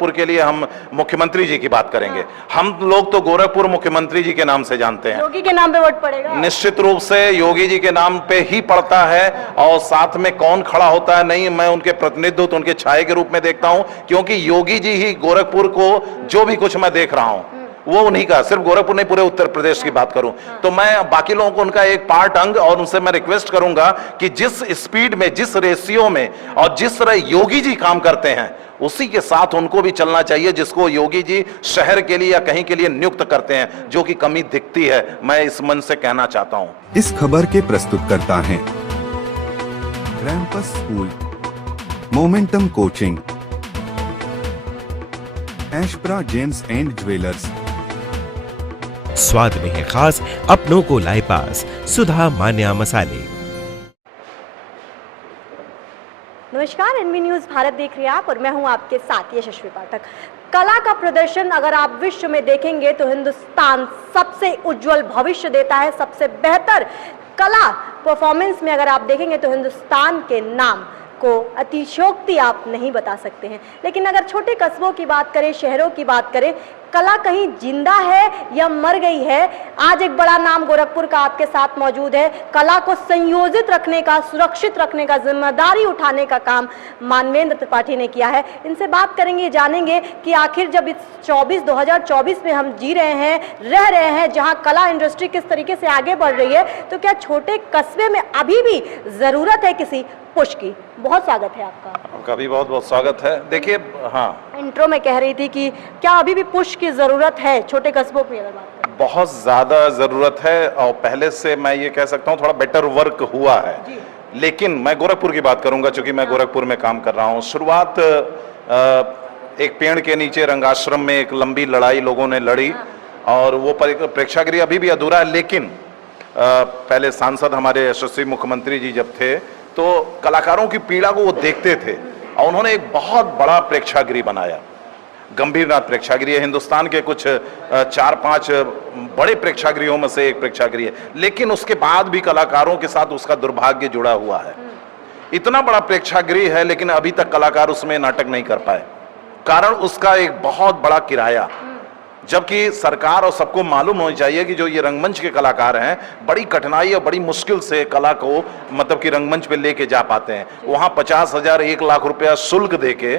गोरखपुर के लिए हम मुख्यमंत्री जी की बात करेंगे। हम लोग तो गोरखपुर मुख्यमंत्री जी के नाम से जानते हैं। योगी के नाम पे वोट पड़ेगा? निश्चित रूप से योगी जी के नाम पे ही पड़ता है। और साथ में कौन खड़ा होता है, नहीं, मैं उनके प्रतिनिधित्व तो उनके छाये के रूप में देखता हूं, क्योंकि योगी जी ही गोरखपुर को जो भी कुछ मैं देख रहा हूं वो उन्हीं का, सिर्फ गोरखपुर नहीं पूरे उत्तर प्रदेश की बात करूं तो मैं बाकी लोगों को उनका एक पार्ट अंग, और उनसे मैं रिक्वेस्ट करूंगा कि जिस स्पीड में, जिस रेशियो में और जिस तरह योगी जी काम करते हैं उसी के साथ उनको भी चलना चाहिए, जिसको योगी जी शहर के लिए या कहीं के लिए नियुक्त करते हैं, जो कि कमी दिखती है। मैं इस मन से कहना चाहता हूं। इस खबर के प्रस्तुतकर्ता हैं रैंपस स्कूल, मोमेंटम कोचिंग, एशप्रा जेम्स एंड ज्वेलर्स। स्वाद में है खास, अपनों को लाए पास, सुधा मान्या मसाले। नमस्कार, एनवी न्यूज भारत देख रहे हैं आप और मैं हूं आपके साथ यशस्वी पाठक। कला का प्रदर्शन अगर आप विश्व में देखेंगे तो हिंदुस्तान सबसे उज्जवल भविष्य देता है। सबसे बेहतर कला परफॉर्मेंस में अगर आप देखेंगे तो हिंदुस्तान के नाम को अतिशयोक्ति आप नहीं बता सकते हैं। लेकिन अगर छोटे कस्बों की बात करें, शहरों की बात करें, कला कहीं जिंदा है या मर गई है? आज एक बड़ा नाम गोरखपुर का आपके साथ मौजूद है। कला को संयोजित रखने का, सुरक्षित रखने का, जिम्मेदारी उठाने का काम मानवेंद्र त्रिपाठी ने किया है। इनसे बात करेंगे, जानेंगे कि आखिर जब इस 2024 में हम जी रहे हैं, रह रहे हैं, जहां कला इंडस्ट्री किस तरीके से आगे बढ़ रही है, तो क्या छोटे कस्बे में अभी भी जरूरत है किसी पुश की? बहुत स्वागत है आपका भी बहुत बहुत स्वागत है। देखिए, हाँ, इंट्रो में कह रही थी कि क्या अभी भी पुश की जरूरत है छोटे कस्बों की? अगर बात करें बहुत ज्यादा जरूरत है और पहले से मैं ये कह सकता हूँ थोड़ा बेटर वर्क हुआ है। लेकिन मैं गोरखपुर की बात करूंगा क्योंकि मैं गोरखपुर में काम कर रहा हूँ। शुरुआत एक पेड़ के नीचे रंगाश्रम में एक लंबी लड़ाई लोगों ने लड़ी और वो प्रेक्षागृह अभी भी अधूरा है। लेकिन पहले सांसद हमारे यशस्वी मुख्यमंत्री जी जब थे तो कलाकारों की पीड़ा को वो देखते थे और उन्होंने एक बहुत बड़ा प्रेक्षागृह बनाया। गंभीरनाथ प्रेक्षागृह हिंदुस्तान के कुछ 4-5 बड़े प्रेक्षागृहों में से एक प्रेक्षागृह, लेकिन उसके बाद भी कलाकारों के साथ उसका दुर्भाग्य जुड़ा हुआ है। इतना बड़ा प्रेक्षागृह है लेकिन अभी तक कलाकार उसमें नाटक नहीं कर पाए। कारण उसका एक बहुत बड़ा किराया, जबकि सरकार और सबको मालूम होना चाहिए कि जो ये रंगमंच के कलाकार हैं बड़ी कठिनाई और बड़ी मुश्किल से कला को मतलब कि रंगमंच पे लेके जा पाते हैं। वहां 50,000 1 लाख रुपया शुल्क देके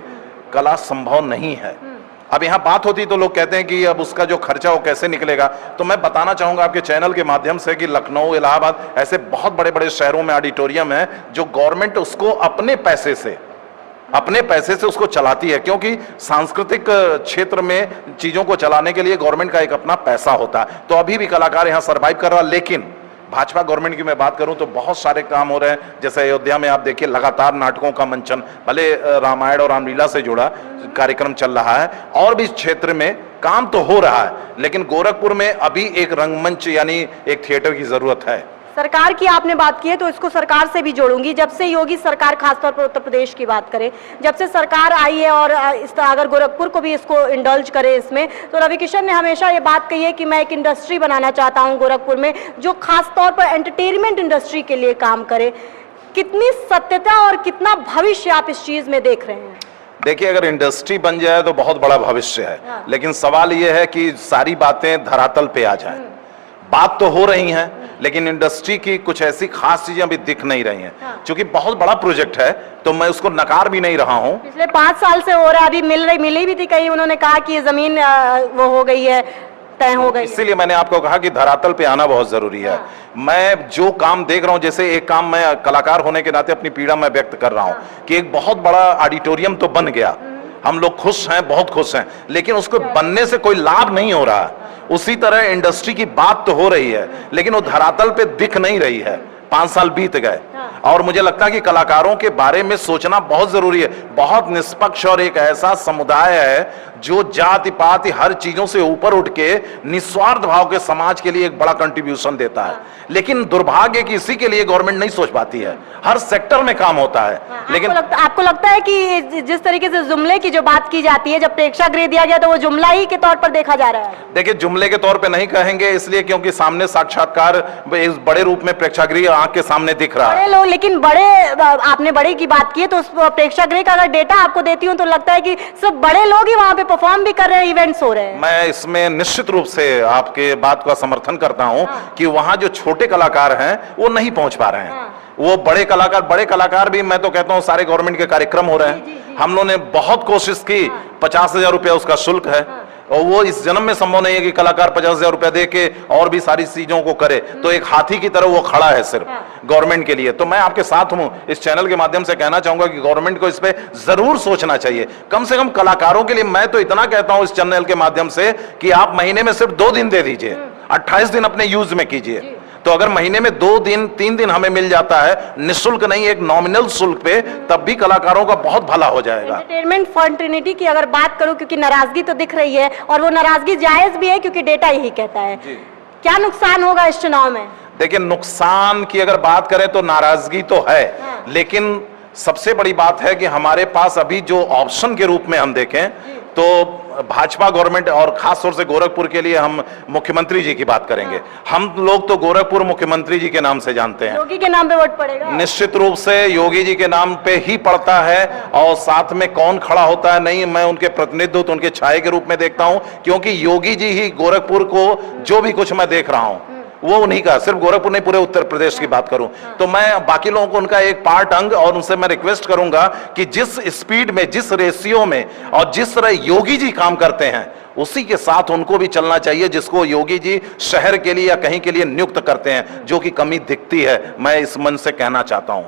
कला संभव नहीं है। अब यहाँ बात होती तो लोग कहते हैं कि अब उसका जो खर्चा वो कैसे निकलेगा, तो मैं बताना चाहूंगा आपके चैनल के माध्यम से कि लखनऊ, इलाहाबाद ऐसे बहुत बड़े बड़े शहरों में ऑडिटोरियम है जो गवर्नमेंट उसको अपने पैसे से उसको चलाती है, क्योंकि सांस्कृतिक क्षेत्र में चीजों को चलाने के लिए गवर्नमेंट का एक अपना पैसा होता है। तो अभी भी कलाकार यहाँ सरवाइव कर रहा है। लेकिन भाजपा गवर्नमेंट की मैं बात करूं तो बहुत सारे काम हो रहे हैं। जैसे अयोध्या में आप देखिए लगातार नाटकों का मंचन, भले रामायण और रामलीला से जुड़ा कार्यक्रम चल रहा है, और भी क्षेत्र में काम तो हो रहा है। लेकिन गोरखपुर में अभी एक रंगमंच यानी एक थिएटर की जरूरत है। सरकार की आपने बात की है तो इसको सरकार से भी जोड़ूंगी। जब से योगी सरकार, खासतौर पर उत्तर प्रदेश की बात करें, जब से सरकार आई है और इस तरह अगर गोरखपुर को भी इसको इंडल्ज करे इसमें, तो रवि किशन ने हमेशा ये बात कही है कि मैं एक इंडस्ट्री बनाना चाहता हूं गोरखपुर में जो खासतौर पर एंटरटेनमेंट इंडस्ट्री के लिए काम करे। कितनी सत्यता और कितना भविष्य आप इस चीज में देख रहे हैं? देखिए, अगर इंडस्ट्री बन जाए तो बहुत बड़ा भविष्य है। लेकिन सवाल यह है कि सारी बातें धरातल पे आ जाए। बात तो हो रही हैं लेकिन इंडस्ट्री की कुछ ऐसी खास चीजें अभी दिख नहीं रही हैं। क्योंकि बहुत बड़ा प्रोजेक्ट है तो मैं उसको नकार भी नहीं रहा हूं। पिछले 5 साल से हो रहा है, अभी मिली भी थी कहीं, उन्होंने कहा कि ये जमीन वो हो गई है, तय हो गई। इसीलिए मैंने आपको कहा कि धरातल पे आना बहुत जरूरी है। मैं जो काम देख रहा हूं, जैसे एक काम मैं कलाकार होने के नाते अपनी पीड़ा में व्यक्त कर रहा हूं कि एक बहुत बड़ा ऑडिटोरियम तो बन गया, हम लोग खुश हैं, बहुत खुश हैं, लेकिन उसको बनने से कोई लाभ नहीं हो रहा। उसी तरह इंडस्ट्री की बात तो हो रही है लेकिन वो धरातल पे दिख नहीं रही है। 5 साल बीत गए और मुझे लगता है कि कलाकारों के बारे में सोचना बहुत जरूरी है। बहुत निष्पक्ष और एक ऐसा समुदाय है जो जाति पाति हर चीजों से ऊपर उठ के निस्वार्थ भाव के समाज के लिए एक बड़ा कंट्रीब्यूशन देता है। लेकिन दुर्भाग्य कि इसी के लिए गवर्नमेंट नहीं सोच पाती है। हर सेक्टर में काम होता है, लेकिन आपको लगता है कि जिस तरीके से जुमले की जो बात की जाती है, जब प्रेक्षागृह दिया गया तो वो जुमला ही के तौर पर देखा जा रहा है? देखिए, जुमले के तौर पे नहीं कहेंगे, इसलिए क्योंकि सामने साक्षात्कार इस बड़े रूप में प्रेक्षागृह आंख के सामने दिख रहा है। बड़े लोग, लेकिन बड़े, आपने बड़े की बात की है, तो उस प्रेक्षागृह का अगर डेटा आपको देती हूँ तो लगता है कि सिर्फ बड़े लोग ही वहां पे परफॉर्म भी कर रहे हैं, इवेंट्स हो रहे हैं। मैं इसमें निश्चित रूप से आपके बात का समर्थन करता हूं कि वहां जो छोटे कलाकार हैं वो नहीं पहुंच पा रहे हैं। वो बड़े कलाकार भी, मैं तो कहता हूं सारे गवर्नमेंट के कार्यक्रम हो रहे हैं। हम लोगों ने बहुत कोशिश की, 50,000 रुपया उसका शुल्क है, और वो इस जन्म में संभव नहीं है कि कलाकार 50,000 रुपया दे के और भी सारी चीजों को करे। तो एक हाथी की तरह वो खड़ा है सिर्फ गवर्नमेंट के लिए। तो मैं आपके साथ हूं, इस चैनल के माध्यम से कहना चाहूंगा कि गवर्नमेंट को इस पे जरूर सोचना चाहिए। कम से कम कलाकारों के लिए मैं तो इतना कहता हूं इस चैनल के माध्यम से कि आप महीने में सिर्फ 2 दिन दे दीजिए, 28 दिन अपने यूज में कीजिए। तो अगर महीने में 2 दिन 3 दिन हमें मिल जाता है, निःशुल्क नहीं, एक नॉमिनल शुल्क पे, तब भी कलाकारों का बहुत भला हो जाएगा। एंटरटेनमेंट फर्टिनिटी की अगर बात करूं, क्योंकि नाराजगी तो दिख रही है और वो नाराजगी जायज भी है क्योंकि डेटा यही कहता है, क्या नुकसान होगा इस चुनाव में? देखिए, नुकसान की अगर बात करें तो नाराजगी तो है, लेकिन सबसे बड़ी बात है कि हमारे पास अभी जो ऑप्शन के रूप में हम देखें तो भाजपा गवर्नमेंट, और खास तौर से गोरखपुर के लिए हम मुख्यमंत्री जी की बात करेंगे। हम लोग तो गोरखपुर मुख्यमंत्री जी के नाम से जानते हैं। योगी के नाम पे वोट पड़ेगा? निश्चित रूप से योगी जी के नाम पे ही पड़ता है। और साथ में कौन खड़ा होता है, नहीं, मैं उनके प्रतिनिधित्व तो उनके छाये के रूप में देखता हूं, क्योंकि योगी जी ही गोरखपुर को, जो भी कुछ मैं देख रहा हूं वो उन्हीं का, सिर्फ गोरखपुर नहीं पूरे उत्तर प्रदेश की बात करूं तो मैं बाकी लोगों को उनका एक पार्ट अंग, और उनसे मैं रिक्वेस्ट करूंगा कि जिस स्पीड में, जिस रेशियो में और जिस तरह योगी जी काम करते हैं उसी के साथ उनको भी चलना चाहिए, जिसको योगी जी शहर के लिए या कहीं के लिए नियुक्त करते हैं, जो कि कमी दिखती है। मैं इस मन से कहना चाहता हूं।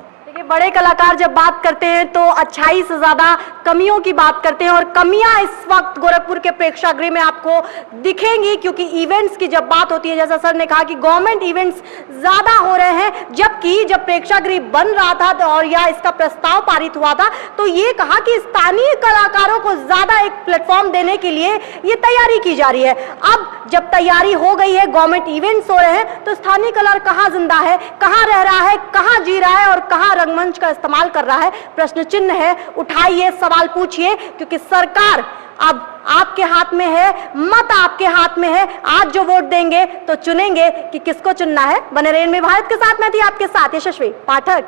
बड़े कलाकार जब बात करते हैं तो अच्छाई से ज्यादा कमियों की बात करते हैं, और कमियां इस वक्त गोरखपुर के प्रेक्षागृह में आपको दिखेंगी, क्योंकि इवेंट्स की जब बात होती है, जैसा सर ने कहा कि गवर्नमेंट इवेंट्स ज्यादा हो रहे हैं, जबकि जब प्रेक्षागृह बन रहा था और या इसका प्रस्ताव पारित हुआ था तो ये कहा कि स्थानीय कलाकारों को ज्यादा एक प्लेटफॉर्म देने के लिए ये तैयारी की जा रही है। अब जब तैयारी हो गई है, गवर्नमेंट इवेंट्स हो रहे हैं, तो स्थानीय कलाकार कहां जिंदा है, कहां रह रहा है, कहां जी रहा है और कहां रंगमंच का इस्तेमाल कर रहा है? प्रश्न चिन्ह है। उठाइए, सवाल पूछिए, क्योंकि सरकार अब आपके हाथ में है, मत आपके हाथ में है। आज जो वोट देंगे तो चुनेंगे कि किसको चुनना है। बने रहें भारत के साथ, मैं थी आपके साथ यशस्वी पाठक।